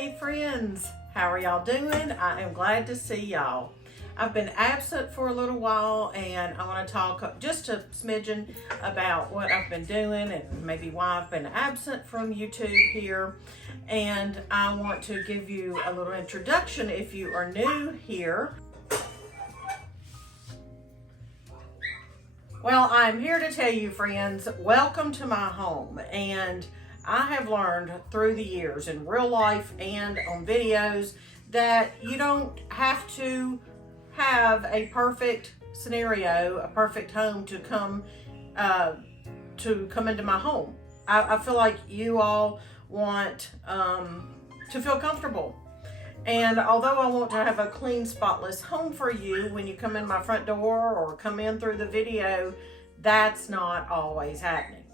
Hey friends, how are y'all doing? I am glad to see y'all. I've been absent for a little while and I want to talk just a smidgen about what I've been doing and maybe why I've been absent from YouTube here. And I want to give you a little introduction if you are new here. Well, I'm here to tell you, friends, welcome to my home. And I have learned through the years in real life and on videos that you don't have to have a perfect scenario, a perfect home to come into my home. I feel like you all want to feel comfortable. And although I want to have a clean, spotless home for you when you come in my front door or come in through the video, that's not always happening.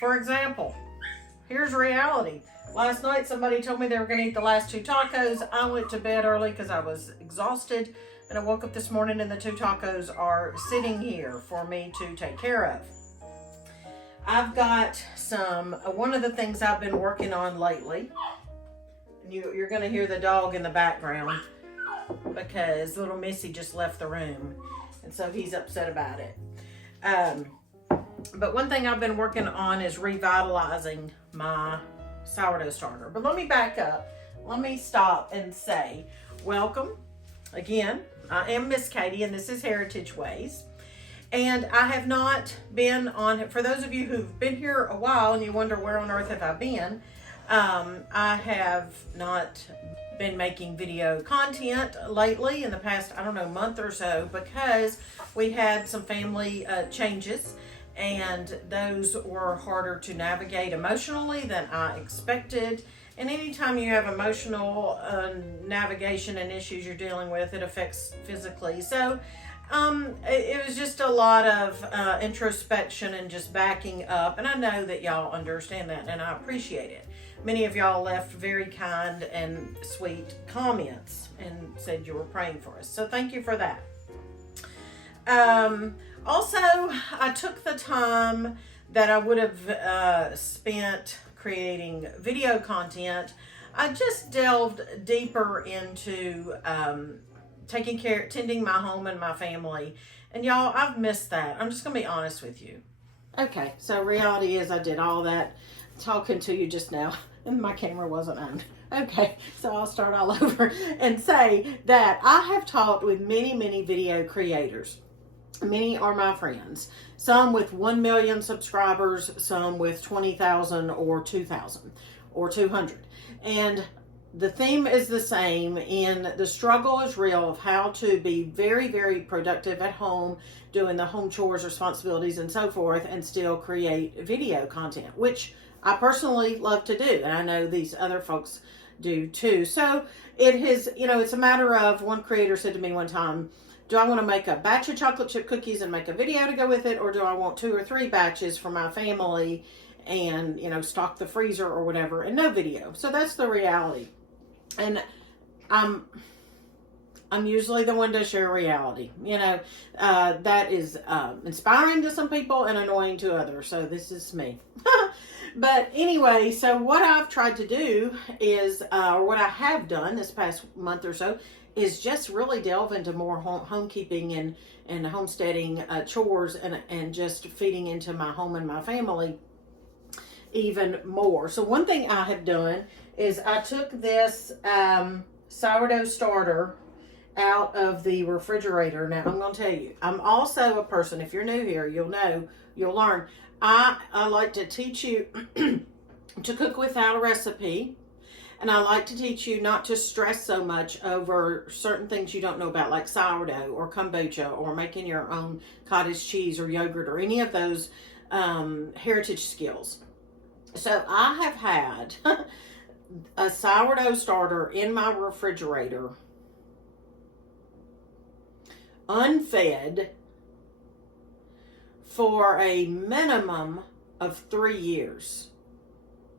For example, here's reality. Last night, somebody told me they were going to eat the last 2 tacos. I went to bed early because I was exhausted. And I woke up this morning and the 2 tacos are sitting here for me to take care of. I've got one of the things I've been working on lately. You're going to hear the dog in the background because little Missy just left the room. And so he's upset about it. But one thing I've been working on is revitalizing my sourdough starter. But let me back up. Let me stop and say, welcome. Again, I am Miss Codi and this is Heritage Ways. And I have not been on, for those of you who've been here a while and you wonder where on earth have I been, I have not been making video content lately in the past, I don't know, month or so, because we had some family changes and those were harder to navigate emotionally than I expected. And anytime you have emotional navigation and issues you're dealing with, it affects physically. So it was just a lot of introspection and just backing up. And I know that y'all understand that and I appreciate it. Many of y'all left very kind and sweet comments and said you were praying for us. So thank you for that. Also, I took the time that I would have spent creating video content. I just delved deeper into tending my home and my family. And y'all, I've missed that. I'm just going to be honest with you. Okay, so reality is I did all that talking to you just now and my camera wasn't on. Okay, so I'll start all over and say that I have talked with many video creators. Many are my friends. Some with 1 million subscribers, some with 20,000 or 2,000 or 200. And the theme is the same in the struggle is real of how to be very productive at home, doing the home chores, responsibilities, and so forth, and still create video content, which I personally love to do. And I know these other folks do too. So it is, it's a matter of, one creator said to me one time, do I want to make a batch of chocolate chip cookies and make a video to go with it? Or do I want 2 or 3 batches for my family and, stock the freezer or whatever and no video? So that's the reality. And I'm usually the one to share reality. That is inspiring to some people and annoying to others. So this is me. But anyway, so what I've tried to do is, or what I have done this past month or so, is just really delve into more homekeeping and homesteading chores and just feeding into my home and my family even more. So one thing I have done is I took this sourdough starter out of the refrigerator. Now I'm going to tell you, I'm also a person, if you're new here, you'll learn. I like to teach you to cook without a recipe. And I like to teach you not to stress so much over certain things you don't know about, like sourdough or kombucha or making your own cottage cheese or yogurt or any of those heritage skills. So I have had a sourdough starter in my refrigerator, unfed, for a minimum of 3 years.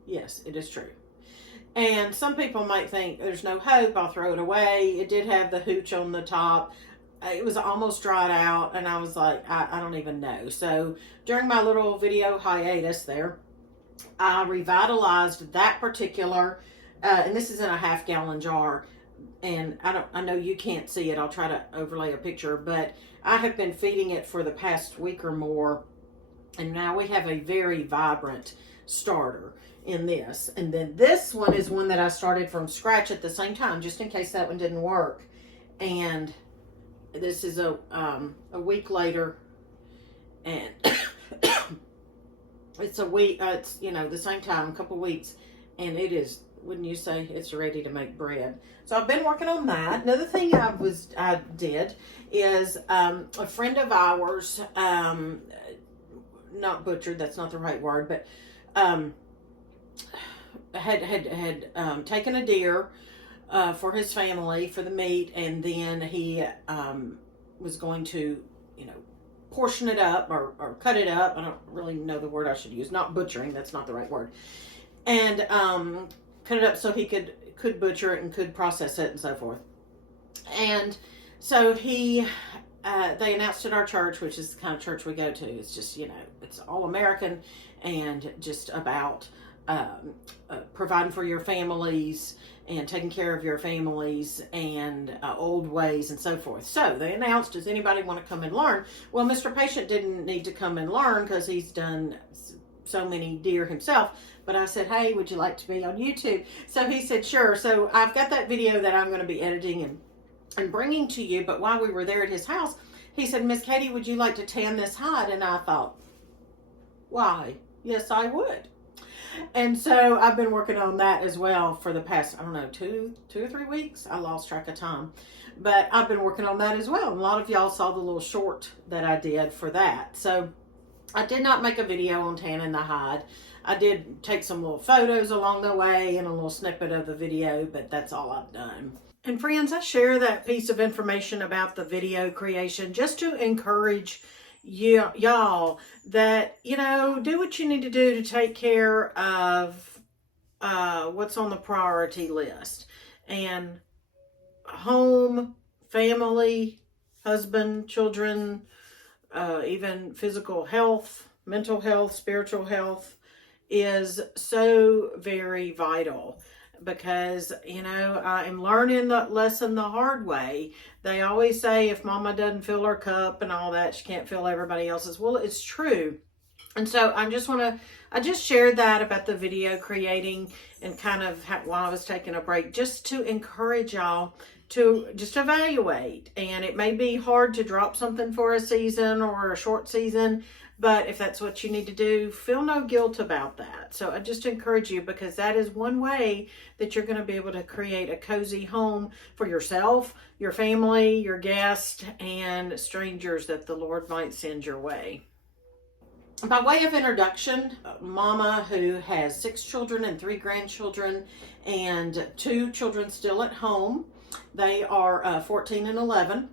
Yes, it is true. And some people might think there's no hope, I'll throw it away. It did have the hooch on the top. It was almost dried out and I was like, I don't even know. So during my little video hiatus there, I revitalized that particular And this is in a 1/2 gallon jar. And I know you can't see it. I'll try to overlay a picture, but I have been feeding it for the past week or more. And now we have a very vibrant starter in this. And then this one is one that I started from scratch at the same time, just in case that one didn't work. And this is a week later, and it's a week, it's, you know, the same time, a couple weeks, and it is, wouldn't you say, it's ready to make bread. So I've been working on that. Another thing I did is a friend of ours, not butchered, that's not the right word, but had taken a deer for his family for the meat, and then he was going to, you know, portion it up or cut it up. I don't really know the word I should use. Not butchering, that's not the right word. And cut it up so he could butcher it and could process it and so forth. And so they announced at our church, which is the kind of church we go to. It's just, you know, it's all American and just about providing for your families and taking care of your families and old ways and so forth. So they announced, does anybody want to come and learn? Well, Mr. Patient didn't need to come and learn because he's done so many deer himself. But I said, hey, would you like to be on YouTube? So he said, sure. So I've got that video that I'm going to be editing and bringing to you. But while we were there at his house, he said, Miss Katie, would you like to tan this hide? And I thought, why? Yes, I would. And so I've been working on that as well for the past, I don't know, two or 3 weeks. I lost track of time. But I've been working on that as well. And a lot of y'all saw the little short that I did for that. So I did not make a video on tanning the hide. I did take some little photos along the way and a little snippet of the video, but that's all I've done. And friends, I share that piece of information about the video creation just to encourage y'all that, you know, do what you need to do to take care of what's on the priority list. And home, family, husband, children, even physical health, mental health, spiritual health is so very vital. Because, you know, I am learning that lesson the hard way. They always say if mama doesn't fill her cup and all that, she can't fill everybody else's. Well, it's true. And so I just shared that about the video creating and kind of while I was taking a break, just to encourage y'all to just evaluate. And it may be hard to drop something for a season or a short season, but if that's what you need to do, feel no guilt about that. So I just encourage you, because that is one way that you're going to be able to create a cozy home for yourself, your family, your guests, and strangers that the Lord might send your way. By way of introduction, Mama, who has 6 children and 3 grandchildren and 2 children still at home. They are 14 and 11.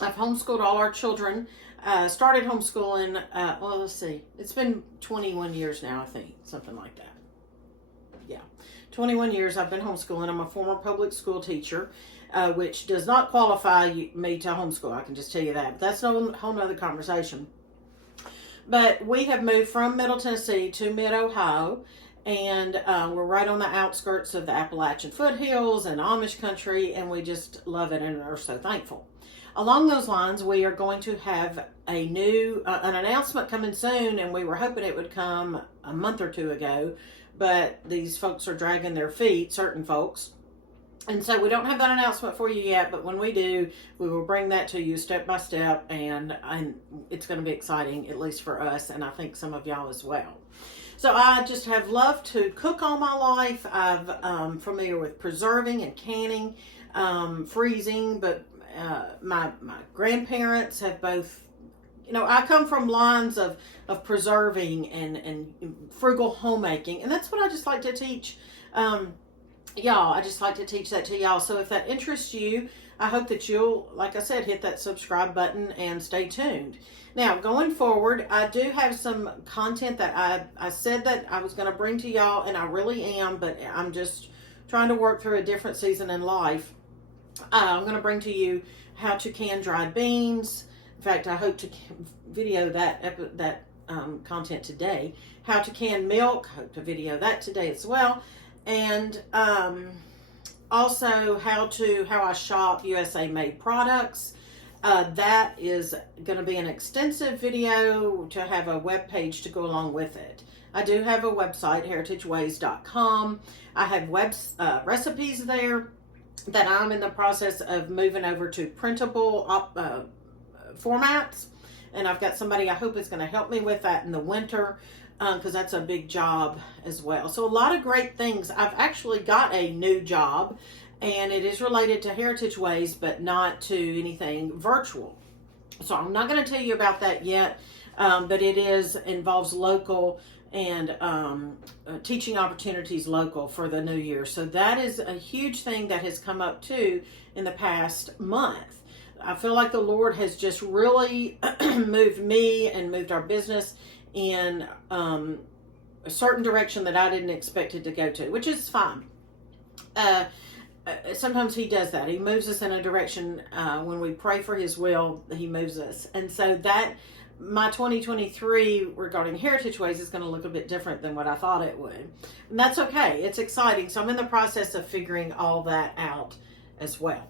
I've homeschooled all our children. Started homeschooling, well, let's see. It's been 21 years now, I think. Something like that. Yeah. 21 years I've been homeschooling. I'm a former public school teacher, which does not qualify me to homeschool. I can just tell you that. But that's a whole nother conversation. But we have moved from Middle Tennessee to Mid-Ohio. And we're right on the outskirts of the Appalachian foothills and Amish country. And we just love it and are so thankful. Along those lines, we are going to have a new, an announcement coming soon, and we were hoping it would come a month or 2 ago, but these folks are dragging their feet, certain folks. And so we don't have that announcement for you yet, but when we do, we will bring that to you step by step, and it's going to be exciting, at least for us, and I think some of y'all as well. So I just have loved to cook all my life. I'm familiar with preserving and canning, freezing, but my grandparents have both, you know, I come from lines of preserving and frugal homemaking, and that's what I just like to teach y'all. I just like to teach that to y'all. So if that interests you, I hope that you'll, like I said, hit that subscribe button and stay tuned. Now, going forward, I do have some content that I said that I was going to bring to y'all, and I really am, but I'm just trying to work through a different season in life. I'm going to bring to you how to can dried beans. In fact, I hope to video that content today. How to can milk. I hope to video that today as well. and also how I shop USA made products. That is going to be an extensive video to have a web page to go along with it. I do have a website, heritageways.com. I have recipes there that I'm in the process of moving over to printable formats. And I've got somebody I hope is going to help me with that in the winter, because that's a big job as well. So a lot of great things. I've actually got a new job, and it is related to Heritage Ways, but not to anything virtual. So I'm not going to tell you about that yet, but it involves local and teaching opportunities local for the new year. So that is a huge thing that has come up too in the past month. I feel like the Lord has just really moved me and moved our business in a certain direction that I didn't expect it to go to, which is fine. Sometimes he does that. He moves us in a direction when we pray for his will, he moves us. And so that my 2023 regarding Heritage Ways is going to look a bit different than what I thought it would. And that's okay. It's exciting. So I'm in the process of figuring all that out as well.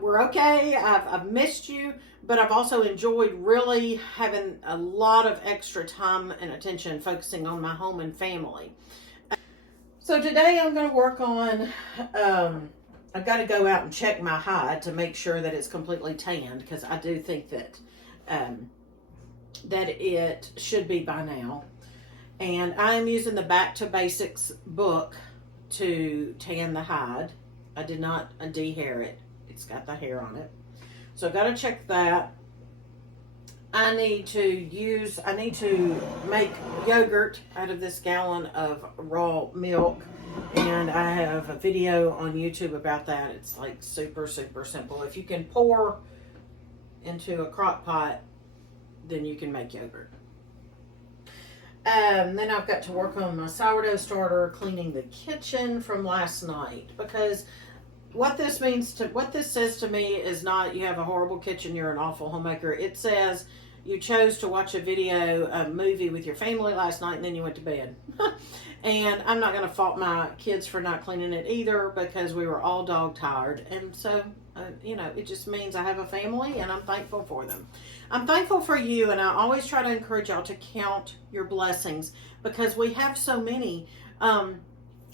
We're okay. I've missed you, but I've also enjoyed really having a lot of extra time and attention focusing on my home and family. So today I'm going to work on, I've got to go out and check my hide to make sure that it's completely tanned, because I do think that that it should be by now. And I am using the Back to Basics book to tan the hide. I did not de-hair it. It's got the hair on it. So I've got to check that. I need to make yogurt out of this gallon of raw milk. And I have a video on YouTube about that. It's like super, super simple. If you can pour into a crock pot, then you can make yogurt. Then I've got to work on my sourdough starter, cleaning the kitchen from last night, because what this says to me is not you have a horrible kitchen, you're an awful homemaker. It says you chose to watch a movie with your family last night, and then you went to bed. And I'm not going to fault my kids for not cleaning it either, because we were all dog tired. And so, it just means I have a family, and I'm thankful for them. I'm thankful for you, and I always try to encourage y'all to count your blessings, because we have so many.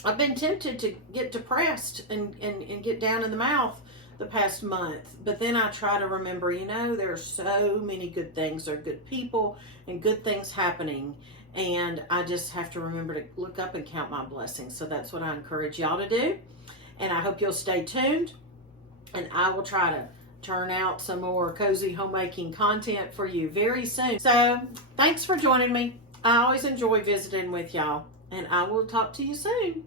I've been tempted to get depressed and get down in the mouth the past month, but then I try to remember, there are so many good things. There are good people and good things happening, and I just have to remember to look up and count my blessings. So that's what I encourage y'all to do, and I hope you'll stay tuned, and I will try to turn out some more cozy homemaking content for you very soon. So thanks for joining me. I always enjoy visiting with y'all, and I will talk to you soon.